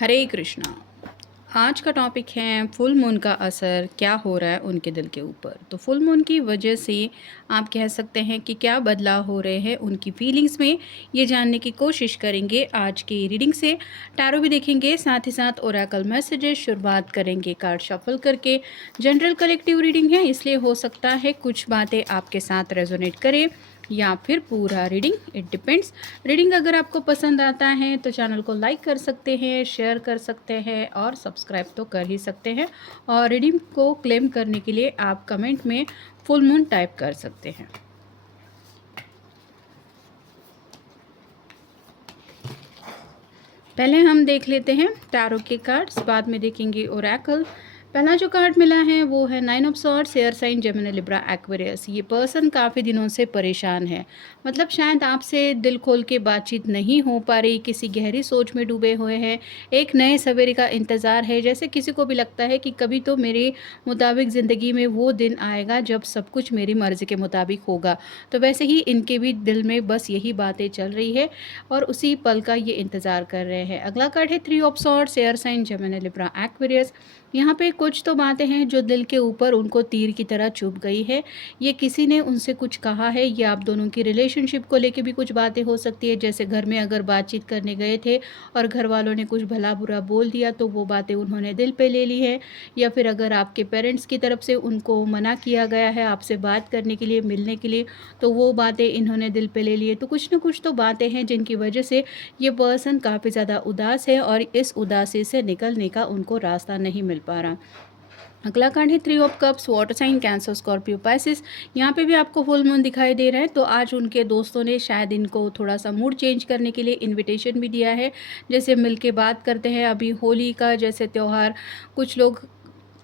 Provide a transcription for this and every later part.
हरे कृष्णा। आज का टॉपिक है फुल मून का असर क्या हो रहा है उनके दिल के ऊपर। तो फुल मून की वजह से आप कह सकते हैं कि क्या बदलाव हो रहे हैं उनकी फीलिंग्स में, ये जानने की कोशिश करेंगे आज की रीडिंग से। टैरो भी देखेंगे, साथ ही साथ ओरेकल मैसेजेस। शुरुआत करेंगे कार्ड शफल करके। जनरल कलेक्टिव रीडिंग है, इसलिए हो सकता है कुछ बातें आपके साथ रेजोनेट करें या फिर पूरा रीडिंग, इट डिपेंड्स। रीडिंग अगर आपको पसंद आता है तो चैनल को लाइक कर सकते हैं, शेयर कर सकते हैं और सब्सक्राइब तो कर ही सकते हैं। और रीडिंग को क्लेम करने के लिए आप कमेंट में फुल मून टाइप कर सकते हैं। पहले हम देख लेते हैं टैरो के कार्ड्स, बाद में देखेंगे ओरेकल। पहला जो कार्ड मिला है वो है 9 of swords, air sign Gemini Libra Aquarius. ये पर्सन काफ़ी दिनों से परेशान है, मतलब शायद आपसे दिल खोल के बातचीत नहीं हो पा रही, किसी गहरी सोच में डूबे हुए हैं। एक नए सवेरे का इंतज़ार है, जैसे किसी को भी लगता है कि कभी तो मेरे मुताबिक ज़िंदगी में वो दिन आएगा जब सब कुछ मेरी मर्ज़ी के मुताबिक होगा। तो वैसे ही इनके भी दिल में बस यही बातें चल रही है और उसी पल का ये इंतज़ार कर रहे हैं। अगला कार्ड है 3 of swords, air sign Gemini Libra Aquarius. यहाँ पे कुछ तो बातें हैं जो दिल के ऊपर उनको तीर की तरह चुभ गई है। ये किसी ने उनसे कुछ कहा है, या आप दोनों की रिलेशनशिप को लेके भी कुछ बातें हो सकती है। जैसे घर में अगर बातचीत करने गए थे और घर वालों ने कुछ भला बुरा बोल दिया तो वो बातें उन्होंने दिल पे ले ली है, या फिर अगर आपके पेरेंट्स की तरफ से उनको मना किया गया है आपसे बात करने के लिए, मिलने के लिए, तो वो बातें इन्होंने दिल पे ले ली है। तो कुछ ना कुछ तो बातें हैं जिनकी वजह से ये पर्सन काफ़ी ज़्यादा उदास है और इस उदासी से निकलने का उनको रास्ता नहीं मिल पा रहा। अगला कार्ड है 3 of cups, water sign Cancer Scorpio Pisces. यहाँ पे भी आपको फुल मून दिखाई दे रहा है, तो आज उनके दोस्तों ने शायद इनको थोड़ा सा मूड चेंज करने के लिए इनविटेशन भी दिया है। जैसे मिल के बात करते हैं, अभी होली का जैसे त्यौहार कुछ लोग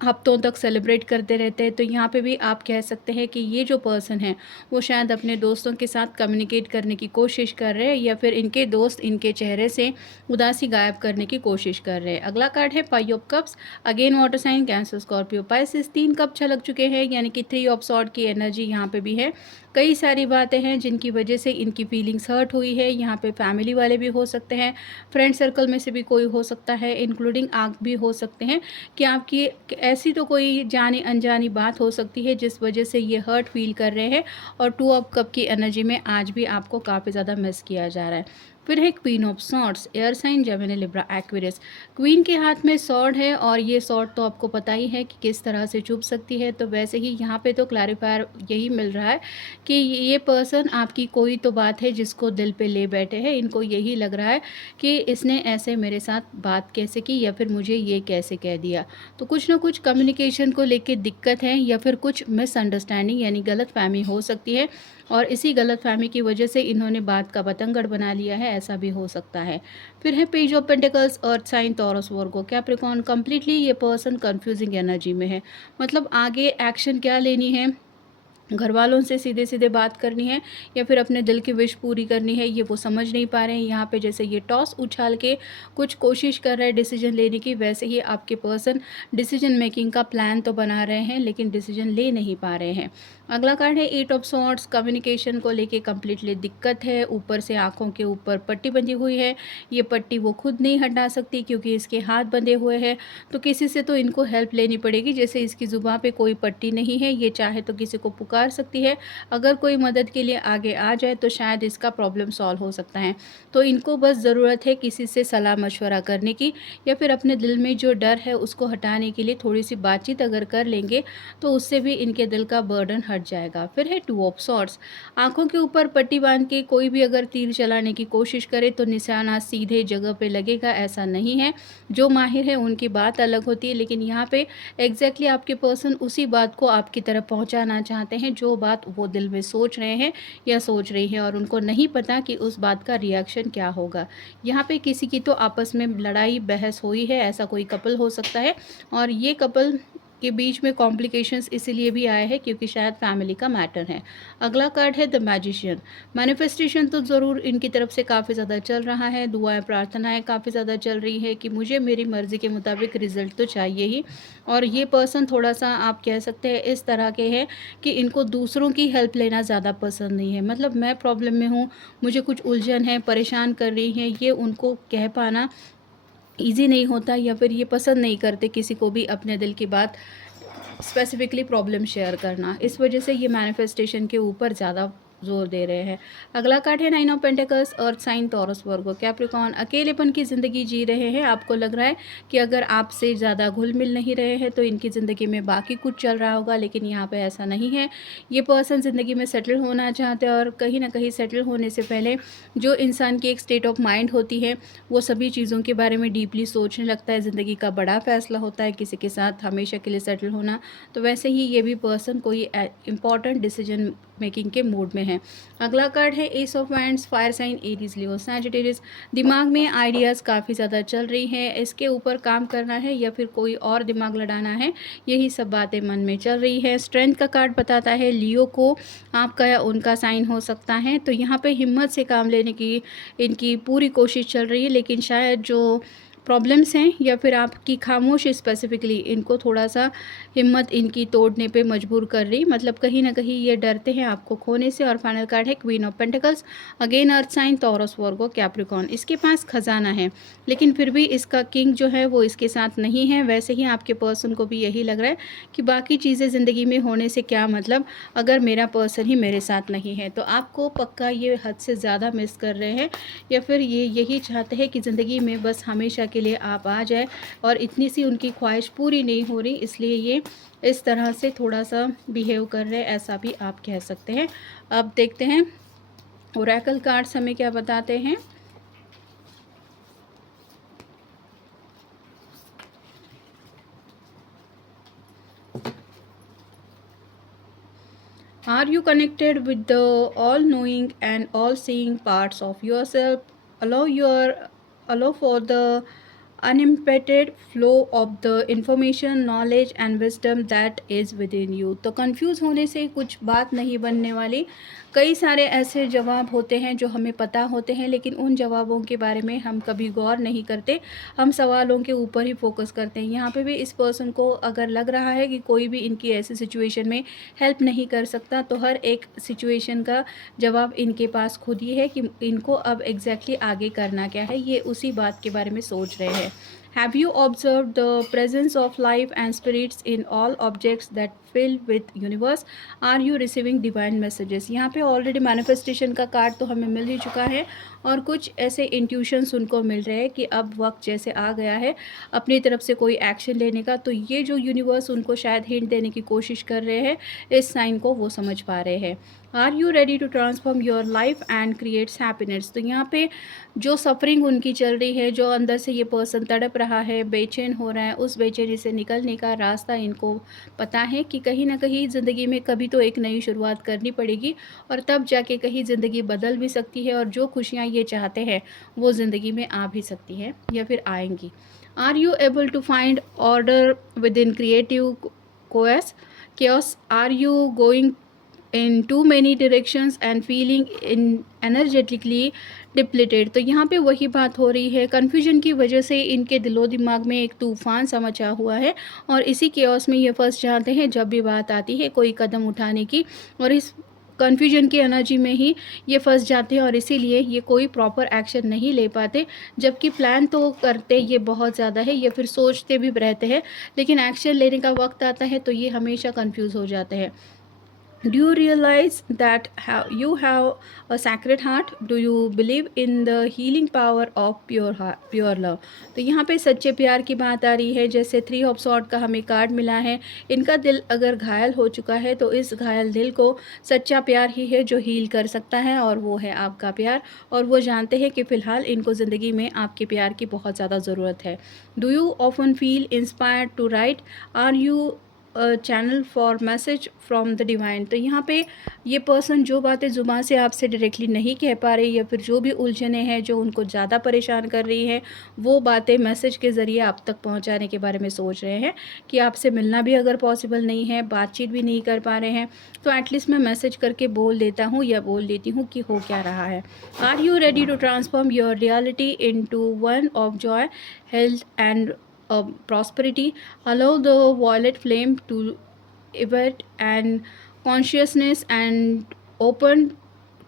हफ्तों तक सेलिब्रेट करते रहते हैं, तो यहाँ पे भी आप कह सकते हैं कि ये जो पर्सन है वो शायद अपने दोस्तों के साथ कम्युनिकेट करने की कोशिश कर रहे हैं, या फिर इनके दोस्त इनके चेहरे से उदासी गायब करने की कोशिश कर रहे हैं। अगला कार्ड है 5 of cups, again water sign Cancer Scorpio Pisces. 3 cup छलक चुके हैं, यानी कि 3 ऑफ सॉर्ड की एनर्जी यहाँ पे भी है। कई सारी बातें हैं जिनकी वजह से इनकी फीलिंग्स हर्ट हुई है। यहाँ पे फैमिली वाले भी हो सकते हैं, फ्रेंड सर्कल में से भी कोई हो सकता है, इंक्लूडिंग आप भी हो सकते हैं कि आपकी ऐसी तो कोई जानी अनजानी बात हो सकती है जिस वजह से ये हर्ट फील कर रहे हैं। और 2 ऑफ कप की एनर्जी में आज भी आपको काफ़ी ज़्यादा मिस किया जा रहा है। फिर है queen of swords, air sign Gemini Libra Aquarius. Queen के हाथ में सॉर्ड है और ये सॉर्ड तो आपको पता ही है कि किस तरह से चुभ सकती है। तो वैसे ही यहाँ पे तो क्लैरिफायर यही मिल रहा है कि ये पर्सन आपकी कोई तो बात है जिसको दिल पे ले बैठे हैं। इनको यही लग रहा है कि इसने ऐसे मेरे साथ बात कैसे की, या फिर मुझे ये कैसे कह दिया। तो कुछ ना कुछ कम्युनिकेशन को लेके दिक्कत है, या फिर कुछ मिसअंडरस्टैंडिंग यानी गलतफहमी हो सकती है, और इसी गलतफहमी की वजह से इन्होंने बात का बतंगड़ बना लिया है, ऐसा भी हो सकता है। फिर है page of pentacles, earth sign Taurus Virgo Capricorn. Completely ये पर्सन कंफ्यूजिंग एनर्जी में है, मतलब आगे एक्शन क्या लेनी है, घर वालों से सीधे सीधे बात करनी है या फिर अपने दिल की विश पूरी करनी है, ये वो समझ नहीं पा रहे हैं। यहाँ पे जैसे ये टॉस उछाल के कुछ कोशिश कर रहा है डिसीजन लेने की, वैसे ही आपके पर्सन डिसीजन मेकिंग का प्लान तो बना रहे हैं लेकिन डिसीजन ले नहीं पा रहे हैं। अगला कार्ड है 8 ऑफ सॉर्ड्स, कम्युनिकेशन को लेके कम्प्लीटली दिक्कत है। ऊपर से आँखों के ऊपर पट्टी बंधी हुई है, ये पट्टी वो खुद नहीं हटा सकती क्योंकि इसके हाथ बंधे हुए हैं, तो किसी से तो इनको हेल्प लेनी पड़ेगी। जैसे इसकी ज़ुबान पे कोई पट्टी नहीं है, ये चाहे तो किसी को पुकार सकती है। अगर कोई मदद के लिए आगे आ जाए तो शायद इसका प्रॉब्लम सॉल्व हो सकता है। तो इनको बस ज़रूरत है किसी से सलाह मशवरा करने की, या फिर अपने दिल में जो डर है उसको हटाने के लिए थोड़ी सी बातचीत अगर कर लेंगे तो उससे भी इनके दिल का बर्डन हट जाएगा। फिर है 2 ऑफ सॉर्ड्स, आंखों के ऊपर पट्टी बांध के कोई भी अगर तीर चलाने की कोशिश करे तो निशाना सीधे जगह पे लगेगा, ऐसा नहीं है। जो माहिर है उनकी बात अलग होती है, लेकिन यहाँ पे एग्जैक्टली आपके पर्सन उसी बात को आपकी तरफ पहुँचाना चाहते हैं जो बात वो दिल में सोच रहे हैं या सोच रही है, और उनको नहीं पता कि उस बात का रिएक्शन क्या होगा। यहाँ पे किसी की तो आपस में लड़ाई बहस हुई है, ऐसा कोई कपल हो सकता है, और ये कपल के बीच में कॉम्प्लिकेशंस इसीलिए भी आए हैं क्योंकि शायद फैमिली का मैटर है। अगला कार्ड है द मैजिशियन। मैनिफेस्टेशन तो ज़रूर इनकी तरफ से काफ़ी ज़्यादा चल रहा है, दुआएं प्रार्थनाएं काफ़ी ज़्यादा चल रही है कि मुझे मेरी मर्ज़ी के मुताबिक रिजल्ट तो चाहिए ही। और ये पर्सन थोड़ा सा आप कह सकते हैं इस तरह के हैं कि इनको दूसरों की हेल्प लेना ज़्यादा पसंद नहीं है। मतलब मैं प्रॉब्लम में हूँ, मुझे कुछ उलझन है, परेशान कर रही है, ये उनको कह पाना ईज़ी नहीं होता, या फिर ये पसंद नहीं करते किसी को भी अपने दिल की बात स्पेसिफिकली प्रॉब्लम शेयर करना। इस वजह से ये मैनिफेस्टेशन के ऊपर ज़्यादा ज़ोर दे रहे हैं। अगला कार्ड है nine of pentacles, earth sign, Taurus, Virgo, Capricorn. अकेलेपन की ज़िंदगी जी रहे हैं। आपको लग रहा है कि अगर आपसे ज़्यादा घुल मिल नहीं रहे हैं तो इनकी ज़िंदगी में बाकी कुछ चल रहा होगा, लेकिन यहाँ पे ऐसा नहीं है। ये पर्सन ज़िंदगी में सेटल होना चाहते हैं, और कहीं ना कहीं सेटल होने से पहले जो इंसान की एक स्टेट ऑफ माइंड होती है, वो सभी चीज़ों के बारे में डीपली सोचने लगता है। ज़िंदगी का बड़ा फैसला होता है किसी के साथ हमेशा के लिए सेटल होना। तो वैसे ही ये भी पर्सन कोई इंपॉर्टेंट डिसीजन मेकिंग के मूड में है। अगला कार्ड है ace of wands, fire sign, Aries, Leo, Sagittarius. दिमाग में आइडियाज़ काफ़ी ज़्यादा चल रही हैं, इसके ऊपर काम करना है या फिर कोई और दिमाग लड़ाना है, यही सब बातें मन में चल रही है। स्ट्रेंथ का कार्ड बताता है लियो को आपका या उनका साइन हो सकता है। तो यहाँ पे हिम्मत से काम लेने की इनकी पूरी कोशिश चल रही है, लेकिन शायद जो प्रॉब्लम्स हैं या फिर आपकी खामोशी स्पेसिफिकली इनको थोड़ा सा हिम्मत इनकी तोड़ने पे मजबूर कर रही, मतलब कहीं ना कहीं ये डरते हैं आपको खोने से। और फाइनल कार्ड है queen of pentacles, again earth sign, Taurus, Virgo, Capricorn. इसके पास खजाना है, लेकिन फिर भी इसका किंग जो है वो इसके साथ नहीं है। वैसे ही आपके पर्सन को भी यही लग रहा है कि बाकी चीज़ें ज़िंदगी में होने से क्या मतलब, अगर मेरा पर्सन ही मेरे साथ नहीं है। तो आपको पक्का ये हद से ज़्यादा मिस कर रहे हैं, या फिर ये यही चाहते हैं कि ज़िंदगी में बस हमेशा के लिए आप आ जाए, और इतनी सी उनकी ख्वाहिश पूरी नहीं हो रही, इसलिए ये इस तरह से थोड़ा सा बिहेव कर रहे हैं, ऐसा भी आप कह सकते हैं। अब देखते हैं ओरेकल कार्ड्स हमें क्या बताते हैं। Are you connected with the all-knowing and all-seeing parts of yourself? Allow your allow for the unimpeded flow of the information, knowledge and wisdom that is within you। तो कंफ्यूज होने से कुछ बात नहीं बनने वाली। कई सारे ऐसे जवाब होते हैं जो हमें पता होते हैं, लेकिन उन जवाबों के बारे में हम कभी गौर नहीं करते, हम सवालों के ऊपर ही फोकस करते हैं। यहाँ पे भी इस पर्सन को अगर लग रहा है कि कोई भी इनकी ऐसी सिचुएशन में हेल्प नहीं कर सकता, तो हर एक सिचुएशन का जवाब इनके पास खुद ही है कि इनको अब एग्जैक्टली आगे करना क्या है, ये उसी बात के बारे में सोच रहे हैं। Have you observed the presence of life and spirits in all objects that fill with universe? Are you receiving divine messages? यहाँ पे ऑलरेडी मैनिफेस्टेशन का कार्ड तो हमें मिल ही चुका है, और कुछ ऐसे इंट्यूशंस उनको मिल रहे हैं कि अब वक्त जैसे आ गया है अपनी तरफ से कोई एक्शन लेने का। तो ये जो यूनिवर्स उनको शायद हिंट देने की कोशिश कर रहे हैं, इस साइन को वो समझ पा रहे हैं। Are you ready to transform your life and creates happiness? तो यहाँ पे जो सफरिंग उनकी चल रही है, जो अंदर से ये पर्सन तड़प रहा है, बेचैन हो रहा है, उस बेचैनी से निकलने का रास्ता इनको पता है कि कहीं ना कहीं ज़िंदगी में कभी तो एक नई शुरुआत करनी पड़ेगी, और तब जाके कहीं ज़िंदगी बदल भी सकती है, और जो खुशियाँ ये चाहते हैं वो ज़िंदगी में आ भी सकती हैं या फिर आएंगी। Are you able to find order with in creative chaos chaos? Are you going in too many directions and feeling in energetically depleted? तो यहाँ पे वही बात हो रही है, कन्फ्यूजन की वजह से इनके दिलो दिमाग में एक तूफान सा मचा हुआ है, और इसी केओस में ये फंस जाते हैं जब भी बात आती है कोई कदम उठाने की, और इस कन्फ्यूजन की एनर्जी में ही ये फंस जाते हैं, और इसीलिए ये कोई प्रॉपर एक्शन नहीं ले पाते। जबकि प्लान तो करते ये बहुत ज़्यादा है, या फिर सोचते भी रहते हैं, लेकिन एक्शन लेने का वक्त आता है तो ये हमेशा कन्फ्यूज़ हो जाते हैं। Do you realize that you have a sacred heart? Do you believe in the healing power of pure heart, pure love? तो यहाँ पे सच्चे प्यार की बात आ रही है। जैसे थ्री ऑफ सॉर्ड का हमें कार्ड मिला है, इनका दिल अगर घायल हो चुका है तो इस घायल दिल को सच्चा प्यार ही है जो हील कर सकता है, और वो है आपका प्यार। और वो जानते हैं कि फ़िलहाल इनको ज़िंदगी में आपके प्यार की बहुत ज़्यादा ज़रूरत है। Do you often feel inspired to write? Are you channel for message from the divine? तो यहाँ पे ये पर्सन जो बातें ज़ुबान से आपसे डायरेक्टली नहीं कह पा रहे, या फिर जो भी उलझने हैं जो उनको ज़्यादा परेशान कर रही हैं, वो बातें मैसेज के ज़रिए आप तक पहुँचाने के बारे में सोच रहे हैं कि आपसे मिलना भी अगर पॉसिबल नहीं है, बातचीत भी नहीं कर पा रहे हैं, तो एटलीस्ट मैं मैसेज करके बोल देता हूँ या बोल देती हूँ कि हो क्या रहा है। Are you ready to transform your reality into one of joy, health and prosperity? Allow the violet flame to evade and consciousness, and open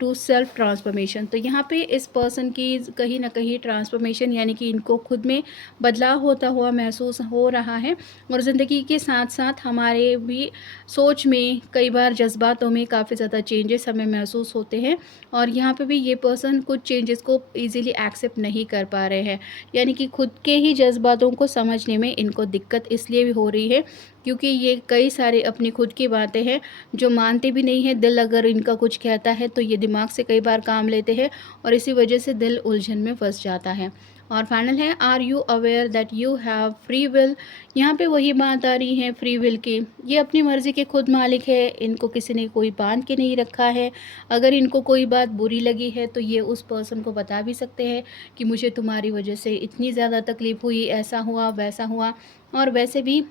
to self transformation. तो यहाँ पे इस पर्सन की कहीं न कहीं ट्रांसफॉर्मेशन यानी कि इनको खुद में बदलाव होता हुआ महसूस हो रहा है, और ज़िंदगी के साथ-साथ हमारे भी सोच में, कई बार जज़्बातों में काफ़ी ज़्यादा चेंजेस हमें महसूस होते हैं, और यहाँ पे भी ये पर्सन कुछ चेंजेस को ईज़िली एक्सेप्ट नहीं कर पा रहे हैं। यानी कि खुद के ही जज़्बातों को समझने में इनको दिक्कत इसलिए भी हो रही है, क्योंकि ये कई सारे अपनी खुद की बातें हैं जो मानते भी नहीं हैं। दिल अगर इनका कुछ कहता है तो ये दिमाग से कई बार काम लेते हैं, और इसी वजह से दिल उलझन में फँस जाता है। और फाइनल है, are you aware that you have free will. यहाँ पे वही बात आ रही है फ्री विल की। ये अपनी मर्ज़ी के खुद मालिक है, इनको किसी ने कोई बांध के नहीं रखा है। अगर इनको कोई बात बुरी लगी है तो ये उस पर्सन को बता भी सकते हैं कि मुझे तुम्हारी वजह से इतनी ज़्यादा तकलीफ़ हुई, ऐसा हुआ, वैसा हुआ। और वैसे भी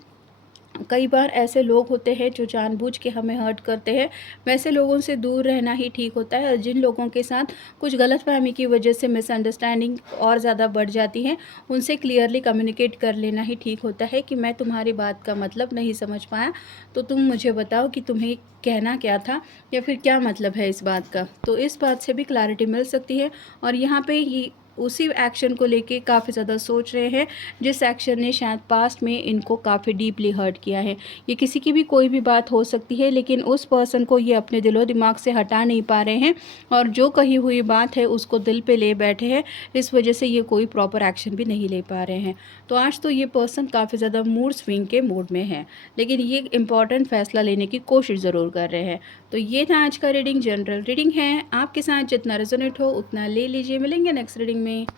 कई बार ऐसे लोग होते हैं जो जानबूझ के हमें हर्ट करते हैं, वैसे लोगों से दूर रहना ही ठीक होता है। और जिन लोगों के साथ कुछ गलतफ़हमी की वजह से मिसअंडरस्टैंडिंग और ज़्यादा बढ़ जाती है, उनसे क्लियरली कम्युनिकेट कर लेना ही ठीक होता है कि मैं तुम्हारी बात का मतलब नहीं समझ पाया, तो तुम मुझे बताओ कि तुम्हें कहना क्या था, या फिर क्या मतलब है इस बात का। तो इस बात से भी क्लैरिटी मिल सकती है। और यहाँ पे ये उसी एक्शन को लेके काफ़ी ज़्यादा सोच रहे हैं, जिस एक्शन ने शायद पास्ट में इनको काफ़ी डीपली हर्ट किया है। ये किसी की भी कोई भी बात हो सकती है, लेकिन उस पर्सन को ये अपने दिलो-दिमाग से हटा नहीं पा रहे हैं, और जो कही हुई बात है उसको दिल पे ले बैठे हैं। इस वजह से ये कोई प्रॉपर एक्शन भी नहीं ले पा रहे हैं। तो आज तो ये पर्सन काफ़ी ज़्यादा मूड स्विंग के मूड में है, लेकिन ये इम्पॉर्टेंट फ़ैसला लेने की कोशिश ज़रूर कर रहे हैं। तो ये था आज का रीडिंग, जनरल रीडिंग है। आपके साथ जितना रेजोनेट हो उतना ले लीजिए। मिलेंगे नेक्स्ट रीडिंग में।